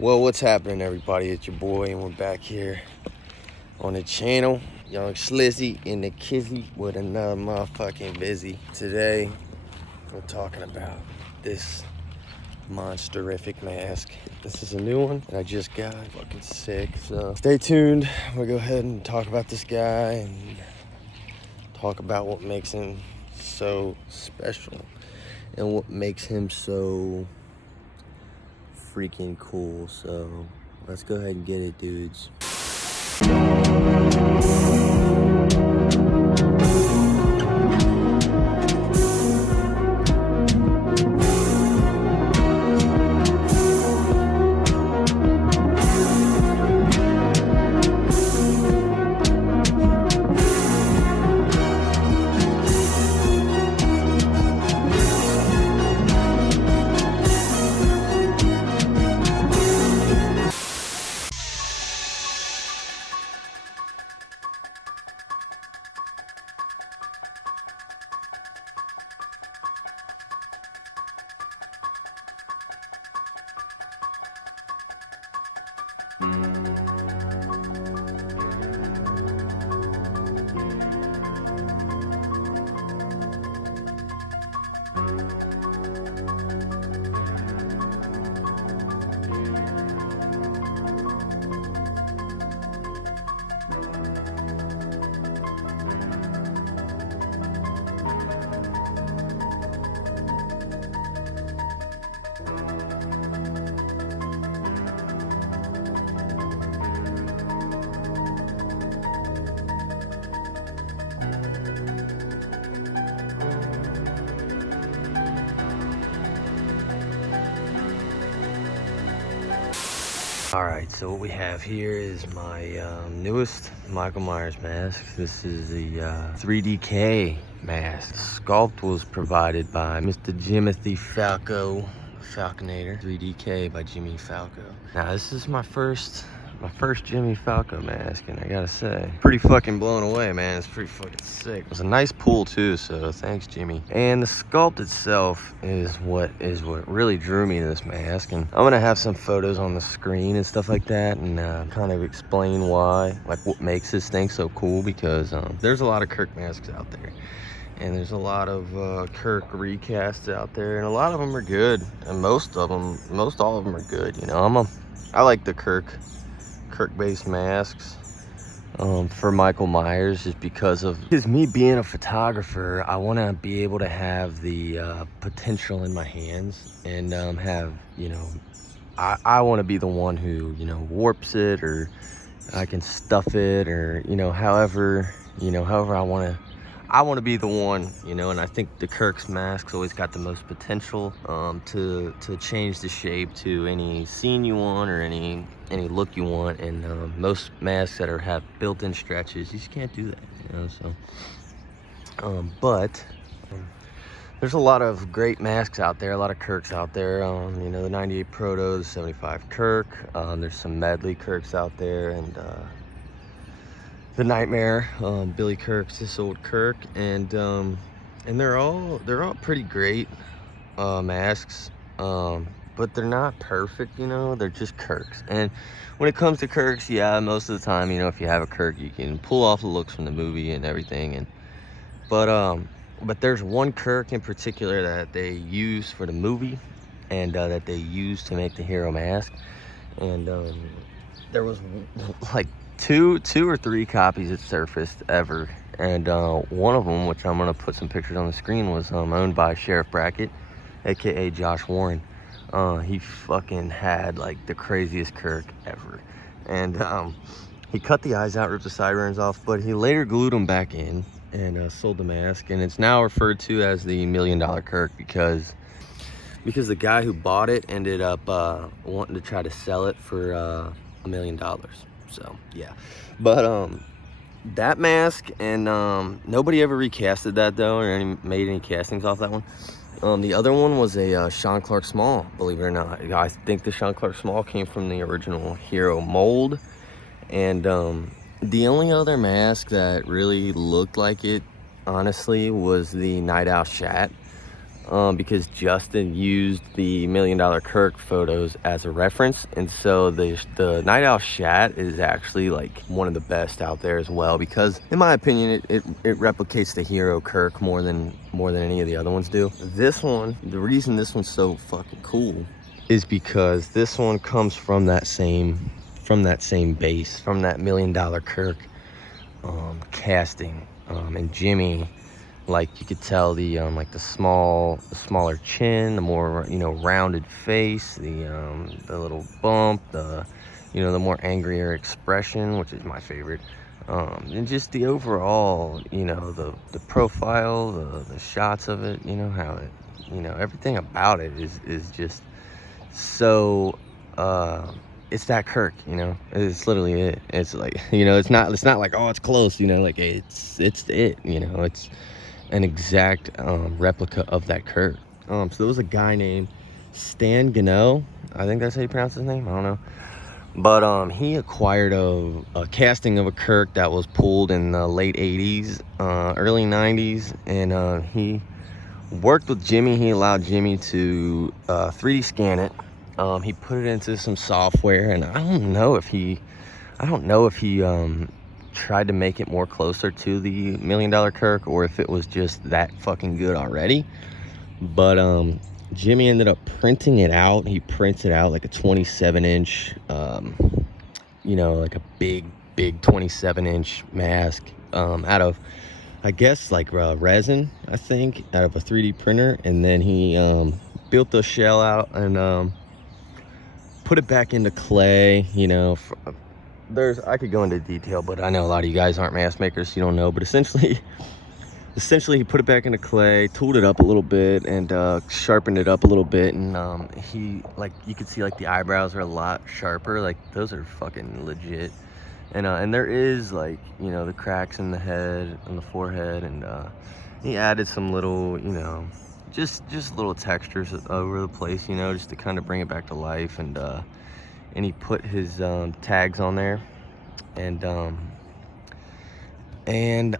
Well, what's happening, everybody? It's your boy, and we're back here on the channel. Young Slizzy in the kizzy with another motherfucking busy. Today, we're talking about this monsterific mask. This is a new one that I just got. Fucking sick. So stay tuned. We'll go ahead and talk about this guy and talk about what makes him so special and what makes him so freaking cool. So let's go ahead and get it, dudes. Alright, so what we have here is my newest Michael Myers mask. This is the 3DK mask. The sculpt was provided by Mr. Jimothy Falconator. 3DK by Jimmy Falco. Now this is my first Jimmy Falco mask, and I gotta say, pretty fucking blown away, man. It's pretty fucking sick. It was a nice pull too, so thanks, Jimmy. And the sculpt itself is what really drew me to this mask, and I'm gonna have some photos on the screen and stuff like that, and kind of explain why, like what makes this thing so cool, because there's a lot of Kirk masks out there. And there's a lot of Kirk recasts out there, and a lot of them are good, and most all of them are good. You know, I like the Kirk-based masks for Michael Myers, just because me being a photographer. I want to be able to have the potential in my hands, and have, you know, I want to be the one who, you know, warps it, or I can stuff it, or, you know, however I want to be the one, you know. And I think the Kirk's masks always got the most potential to change the shape to any scene you want, or any look you want. And most masks that have built-in stretches, you just can't do that, you know. So but there's a lot of great masks out there, a lot of Kirks out there. You know, the 98 Proto, the 75 Kirk, there's some medley Kirks out there, and the Nightmare, Billy Kirk's this old Kirk, and they're all pretty great masks, but they're not perfect, you know. They're just Kirks. And when it comes to Kirks, yeah, most of the time, you know, if you have a Kirk, you can pull off the looks from the movie and everything, but there's one Kirk in particular that they use for the movie, and that they use to make the hero mask. And there was like two or three copies that surfaced ever, and one of them, which I'm gonna put some pictures on the screen, was owned by Sheriff Brackett, aka Josh Warren. He fucking had like the craziest Kirk ever, and he cut the eyes out, ripped the sideburns off, but he later glued them back in and sold the mask, and it's now referred to as the $1 Million Kirk, because the guy who bought it ended up wanting to try to sell it for $1 million. So yeah, but that mask, and nobody ever recasted that though, or made any castings off that one. The other one was a Sean Clark Small, believe it or not. I think the Sean Clark Small came from the original hero mold, and the only other mask that really looked like it, honestly, was the Night Owl Shat. because Justin used the $1 Million Kirk photos as a reference, and so the Night Owl Shat is actually like one of the best out there as well, because in my opinion it replicates the hero Kirk more than any of the other ones do. This one, the reason this one's so fucking cool is because this one comes from that same base, from that $1 Million Kirk casting, and Jimmy, like you could tell the like the smaller chin, the more, you know, rounded face, the little bump, the, you know, the more angrier expression, which is my favorite, and just the overall, you know, the profile, the shots of it, you know, how it, you know, everything about it is just so it's that Kirk, you know. It's literally it. It's like, you know, it's not like, oh, it's close, you know, like it's it, you know. It's an exact replica of that Kirk. So there was a guy named Stan Gano, I think that's how you pronounce his name, I don't know, but he acquired a casting of a Kirk that was pulled in the late 80s, early 90s, and he worked with Jimmy. He allowed Jimmy to 3D scan it. He put it into some software, and I don't know if he tried to make it more closer to the $1 Million Kirk, or if it was just that fucking good already. But Jimmy ended up printing it out. He printed out like a 27-inch, you know, like a big 27-inch mask out of, I guess, like resin, I think, out of a 3D printer. And then he built the shell out and put it back into clay, you know. I could go into detail, but I know a lot of you guys aren't mask makers, so you don't know. But essentially he put it back into clay, tooled it up a little bit, and sharpened it up a little bit. And he, like, you could see like the eyebrows are a lot sharper. Like, those are fucking legit. And there is, like, you know, the cracks in the head, on the forehead, and he added some little, you know, just little textures over the place, you know, just to kind of bring it back to life. And he put his tags on there, and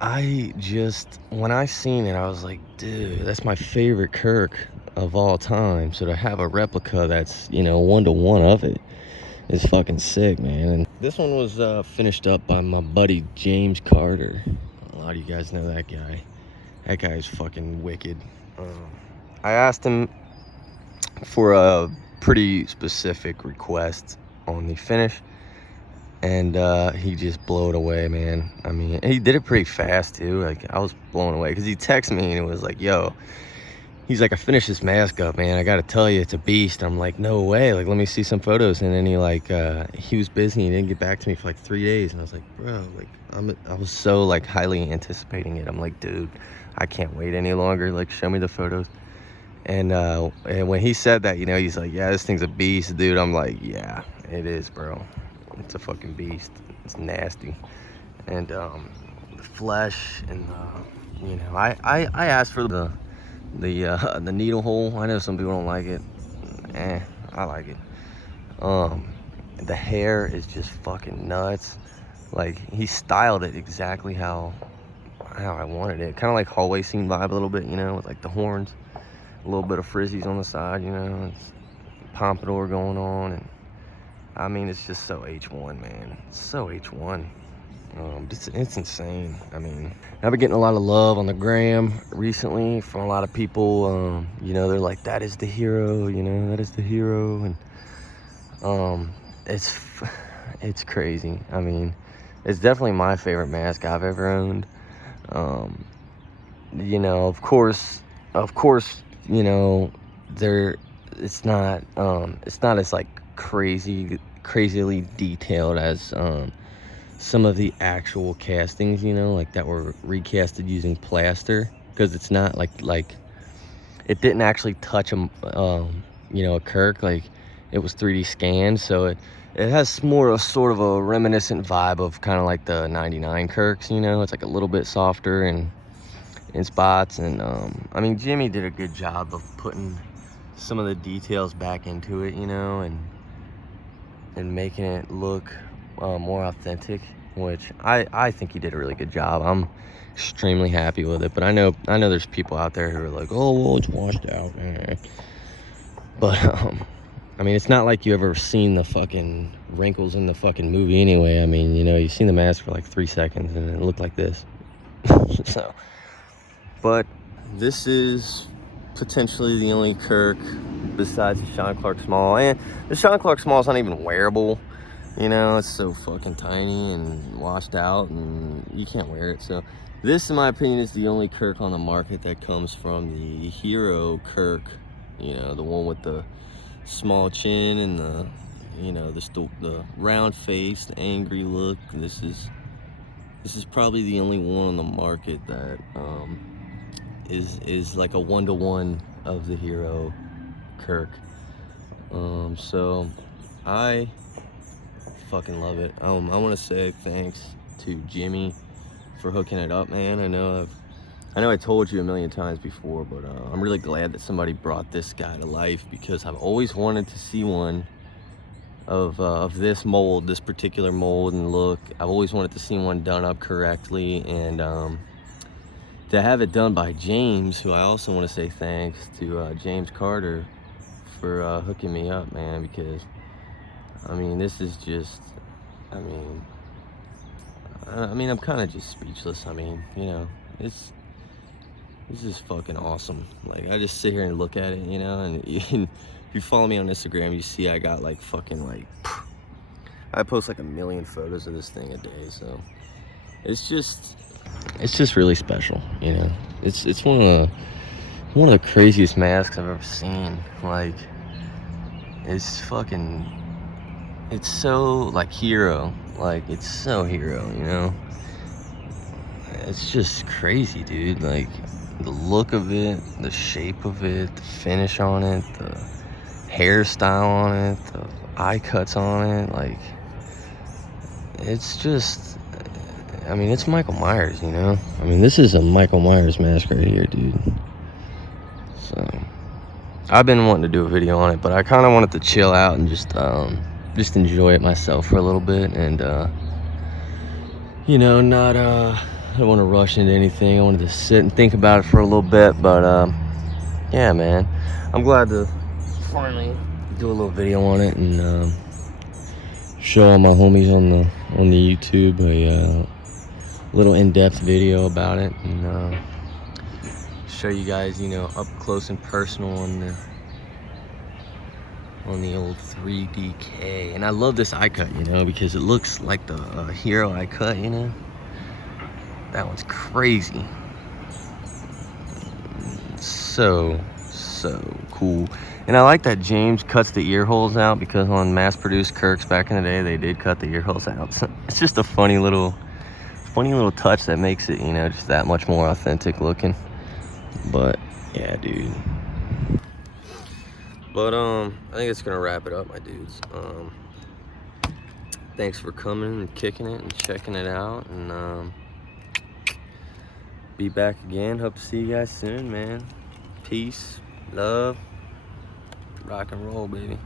I just, when I seen it, I was like, dude, that's my favorite Kirk of all time. So to have a replica that's, you know, 1-to-1 of it is fucking sick, man. And this one was finished up by my buddy James Carter. A lot of you guys know that guy. That guy is fucking wicked. I asked him for a pretty specific request on the finish, and he just blew it away, man. I mean, he did it pretty fast too. Like, I was blown away, because he texted me and it was like, yo, he's like, I finished this mask up, man, I gotta tell you, it's a beast. I'm like, no way, like, let me see some photos. And then he like he was busy, he didn't get back to me for like 3 days, and I was like, bro, like, I was so like highly anticipating it. I'm like, dude, I can't wait any longer, like, show me the photos. And when he said that, you know, he's like, yeah, this thing's a beast, dude. I'm like, yeah, it is, bro. It's a fucking beast. It's nasty. And the flesh, and you know, I asked for the needle hole. I know some people don't like it. I like it. The hair is just fucking nuts. Like, he styled it exactly how I wanted it. Kind of like hallway scene vibe a little bit, you know, with like the horns, a little bit of frizzies on the side, you know, it's pompadour going on. And I mean, it's just so H1, man. It's so H1. It's insane. I mean, I've been getting a lot of love on the gram recently from a lot of people. You know, they're like, that is the hero, you know, that is the hero. And it's crazy. I mean, it's definitely my favorite mask I've ever owned. You know, of course, you know, it's not as like crazily detailed as some of the actual castings, you know, like that were recasted using plaster, because it's not like it didn't actually touch you know, a Kirk. Like, it was 3D scanned, so it has more of sort of a reminiscent vibe of kind of like the 99 Kirks, you know. It's like a little bit softer and in spots. And I mean, Jimmy did a good job of putting some of the details back into it, you know, and making it look more authentic. which I think he did a really good job. I'm extremely happy with it, but I know there's people out there who are like, oh, well, it's washed out. But I mean, it's not like you ever seen the fucking wrinkles in the fucking movie anyway. I mean, you know, you've seen the mask for like 3 seconds and it looked like this. So, but this is potentially the only Kirk besides the Sean Clark Small, and the Sean Clark Small is not even wearable. You know, it's so fucking tiny and washed out, and you can't wear it. So this, in my opinion, is the only Kirk on the market that comes from the Hero Kirk. You know, the one with the small chin and the, you know, the round face, the angry look. This is probably the only one on the market that is like a 1-to-1 of the Hero Kirk. So I fucking love it. I want to say thanks to Jimmy for hooking it up, man. I know I told you a million times before, but I'm really glad that somebody brought this guy to life, because I've always wanted to see one of this mold, this particular mold and look. I've always wanted to see one done up correctly, and to have it done by James, who I also want to say thanks to James Carter for hooking me up, man, because I mean, this is just, I mean, I'm kind of just speechless. I mean, you know, this is fucking awesome. Like, I just sit here and look at it, you know, and if you follow me on Instagram, you see I got like fucking like, I post like 1 million photos of this thing a day, so it's just really special, you know. It's one of the craziest masks I've ever seen. Like, it's so like Hero, like it's so Hero, you know. It's just crazy, dude. Like, the look of it, the shape of it, the finish on it, the hairstyle on it, the eye cuts on it, like, it's just, I mean, it's Michael Myers, you know. I mean, this is a Michael Myers mask right here, dude. So I've been wanting to do a video on it, but I kind of wanted to chill out and just enjoy it myself for a little bit, and you know, not I don't want to rush into anything. I wanted to sit and think about it for a little bit, but yeah, man, I'm glad to finally do a little video on it and show all my homies on the YouTube a little in-depth video about it, and show you guys, you know, up close and personal on the old 3DK. And I love this eye cut, you know, because it looks like the Hero eye cut, you know. That one's crazy. So cool. And I like that James cuts the ear holes out, because on mass-produced Kirks back in the day, they did cut the ear holes out. So it's just a funny little touch that makes it, you know, just that much more authentic looking. But yeah, dude. But I think it's gonna wrap it up, my dudes. Thanks for coming and kicking it and checking it out, and be back again. Hope to see you guys soon, man. Peace, love, rock and roll, baby.